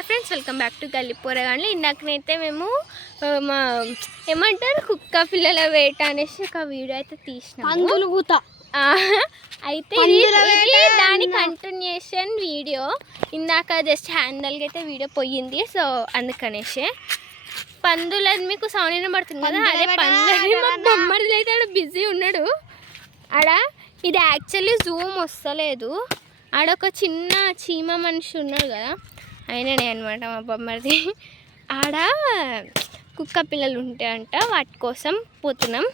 Hi friends, welcome back to గల్లీ పోరగాళ్ళు. ఇందాకనైతే మేము మా ఏమంటారు కుక్క పిల్లల వేట అనేసి ఒక వీడియో అయితే తీసినాము. అయితే ఇది దాని కంటిన్యూషన్ వీడియో. ఇందాక జస్ట్ హ్యాండల్గా అయితే వీడియో పోయింది, సో అందుకనేసి పందులని మీకు సౌండ్ వినబడుతుంది కదా, అదే పందులని మా బొమ్మడిలో అయితే ఆడ బిజీ ఉన్నాడు. ఆడ ఇది యాక్చువల్లీ జూమ్ వస్తలేదు, ఆడొక చిన్న చీమ మనిషి ఉన్నాడు కదా, ఆయననే అనమాట మా బొమ్మడిది. ఆడ కుక్క పిల్లలు ఉంటాయంట, వాటి కోసం పోతున్నాం.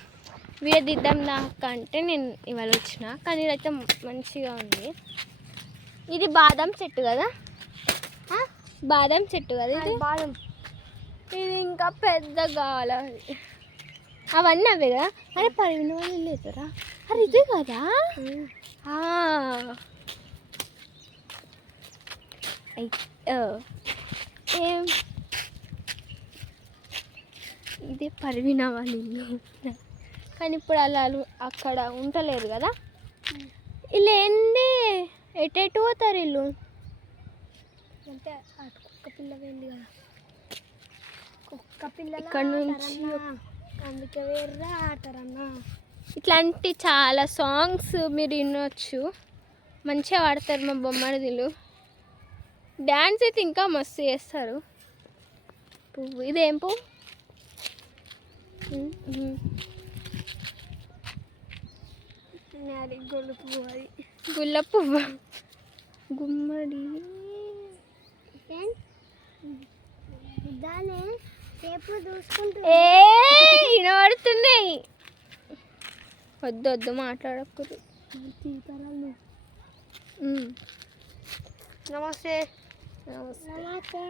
వీడియో దిద్దాం దాకా అంటే నేను ఇవాళ వచ్చిన, కానీ ఇదైతే మంచిగా ఉంది. ఇది బాదం చెట్టు కదా, బాదం చెట్టు కదా ఇది. బాదం ఇది ఇంకా పెద్దగా కావాలి. అవన్నీ అవే కదా. అరే పరివిన వాళ్ళు లేదురా, అరే ఇదే కదా. ఇదే పరివిన వాళ్ళ ఇల్లు, కానీ ఇప్పుడు అలా అక్కడ ఉండలేరు కదా. వీళ్ళు ఏంది ఎటు పోతారు వీళ్ళు అంటే కుక్క పిల్ల వెళ్ళి కదా, కుక్క పిల్ల ఇక్కడ నుంచి అందుకే వేర్రా ఆడతారన్నా. ఇట్లాంటి చాలా సాంగ్స్ మీరు వినొచ్చు, మంచిగా పాడతారు మా బొమ్మడిదిలు. డ్యాన్స్ అయితే ఇంకా మస్తు చేస్తారు. పువ్వు ఇదేం పువ్వు? గుల్ల పువ్వు, అది గుల్ల పువ్వు. గుమ్మడి వినబడుతున్నాయి. వద్దు వద్దు మాట్లాడకూడదు. నమస్తే నమస్తే.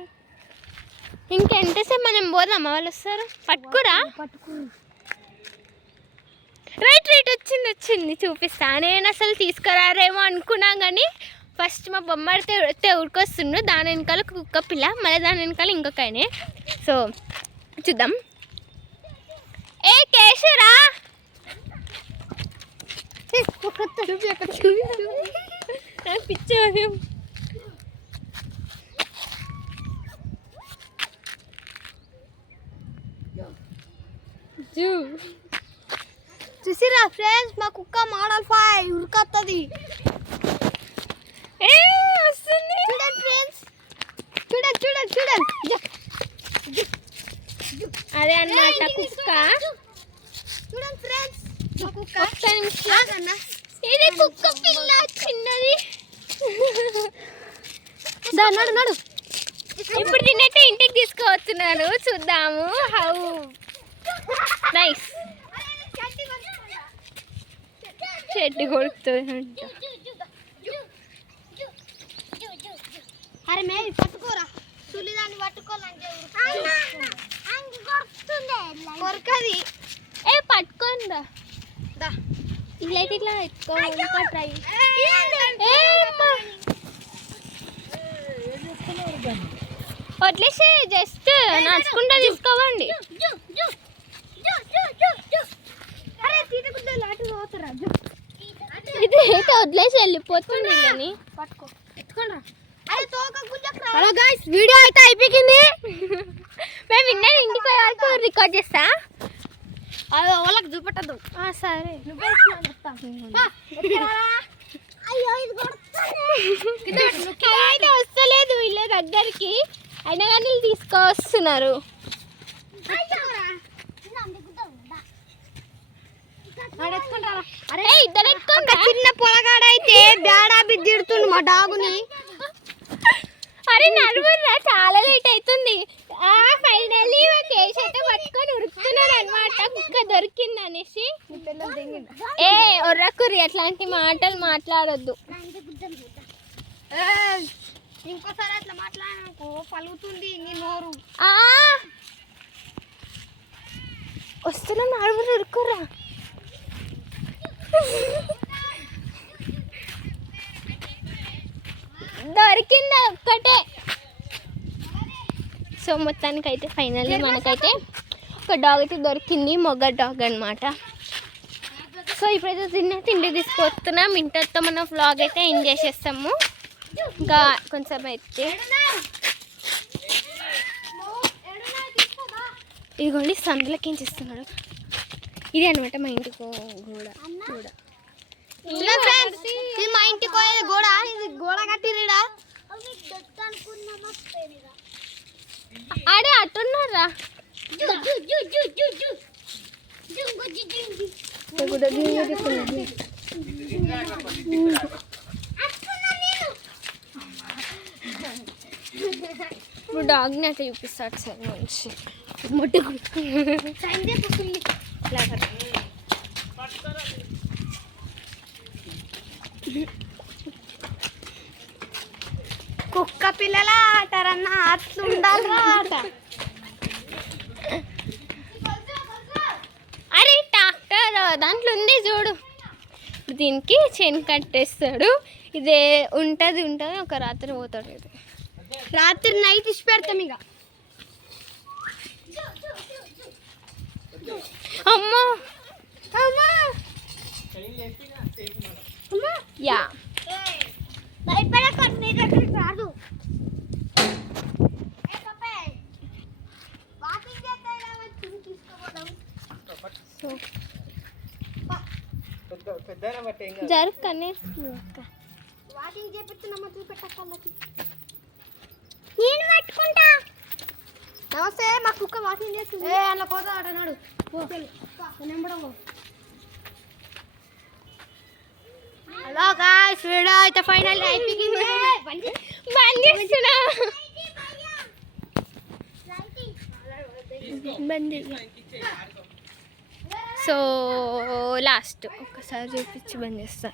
ఇంకెంతసేపు మనం పోదామా, వాళ్ళు వస్తారు పట్టుకురా. రైట్ రైట్ వచ్చింది చూపిస్తా. నేను అసలు తీసుకురారేమో అనుకున్నా, కానీ ఫస్ట్ మా బొమ్మడితే ఉరికొస్తుండు, దాని వెనకాల కుక్క పిల్ల, మళ్ళీ దాని వెనకాల ఇంకొక ఆయనే. సో చూద్దాం. ఏ కేశరా పిచ్చో చూసిరా ఫ్రెండ్స్, మా కుక్క మోడల్ 5 ఉరికొస్తుంది. చూడండి ఫ్రెండ్స్, చూడండి. అదే అన్నమాట కుక్క. చూడండి ఫ్రెండ్స్, ఇది కుక్క పిల్ల చిన్నది. నడు ఇప్పుడు దీన్నైతే ఇంటికి తీసుకువస్తున్నారు, చూద్దాము హౌ నైస్. చెట్టు కొడుతుంది అంట. అరే మేరీ పట్టుకోరా, తులిదాన్ని పట్టుకోవాలంటే కొరకది. ఏ పట్టుకోండి ఇట్లా ఎత్తుకోవాలి. ఇంకా ట్రై వదిలేసి జస్ట్ నడుచుకుంటా తీసుకోవండి. ఇది అయితే వదిలేసి వెళ్ళిపోతుంది. వీడియో అయితే అయిపోయింది. మేము విన్నాను, ఇంటికి వరకు రికార్డ్ చేస్తా, అది వాళ్ళకి చూపెట్టద్దు. సరే అయితే వస్తలేదు వీళ్ళ దగ్గరికి, అయినా కానీ వీళ్ళు తీసుకొస్తున్నారు. చిన్న పొలగాడైతే బేడా బిద్దిడుతుంది మా డాగుని. అరే నడువురా, చాలా లేట్ అవుతుంది. ఫైనల్లీ కేసు అయితే పట్టుకొని ఉరుకుతున్నాడు అనమాట, కుక్క దొరికింది అనేసి. ఏ ఒర్రకురి, అట్లాంటి మాటలు మాట్లాడొద్దు. ఇంకోసారి అట్లా మాట్లాడకు, పలుకుతుంది నీ నోరు. వస్తున్నాం, నడువురు ఉరుకురా. దొరికిందా ఒక్కటే. సో మొత్తానికి అయితే ఫైనల్లీ మనకైతే ఒక డాగ్ అయితే దొరికింది, మొగ్గ డాగ్ అనమాట. సో ఇప్పుడైతే తిండి తీసుకొస్తున్నాం. ఇంటర్తో మన వ్లాగ్ అయితే ఎంజాయ్ చేస్తాము. ఇంకా కొంచెం అయితే ఇదిగోండి సందులకి ఏం చేస్తున్నాడు. ఇది అనమాట మా ఇంటికి గోడ. ఇది మా ఇంటికి గోడ. ఇది గోడ కట్టిరా ఆడే అట్టున్నారా. ఇప్పుడు డాగ్ని అయితే చూపిస్తాడు సార్ మంచి ముట్టి కుక్క పిల్లల ఆటారన్న అట్లుండాలరా ఆట. అరే ట్రాక్టర్ దాంట్లో ఉంది చూడు. దీనికి చైన్ కట్టేస్తాడు. ఇదే ఉంటుంది ఒక రాత్రి పోతాడు. ఇది రాత్రి నైట్ ఇచ్చి పెడతాం ఇక. అమ్మా యా రాదు. జరుపుకనే వాకింగ్ చేపిస్తున్నామా చూపెట్టక్కలకి. నేను పట్టుకుంటా. నమస్తే మా కుక్క వాకింగ్ చేస్తుంది. అలా పోతా అన్నాడు. హలో గాయ్స్, వీడియో అయితే ఫైనల్ అయిపోయింది. బంద్ చేస్తున్నా. సో లాస్ట్ ఒక్కసారి చూపించి బంద్ చేస్తా.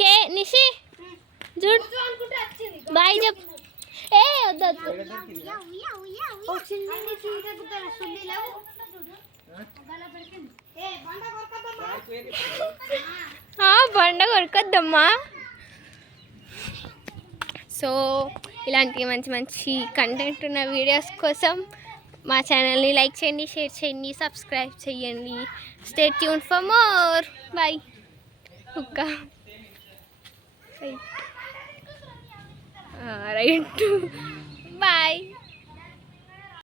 కే నిషి చూడు బాయ్ చెప్పు. ఏ వద్దు బండ కొరకొద్దమ్మా. సో ఇలాంటి మంచి మంచి కంటెంట్ ఉన్న వీడియోస్ కోసం మా ఛానల్ని లైక్ చేయండి, షేర్ చేయండి, సబ్స్క్రైబ్ చేయండి. Stay tune for more. Bye కుక్క రైట్. Bye.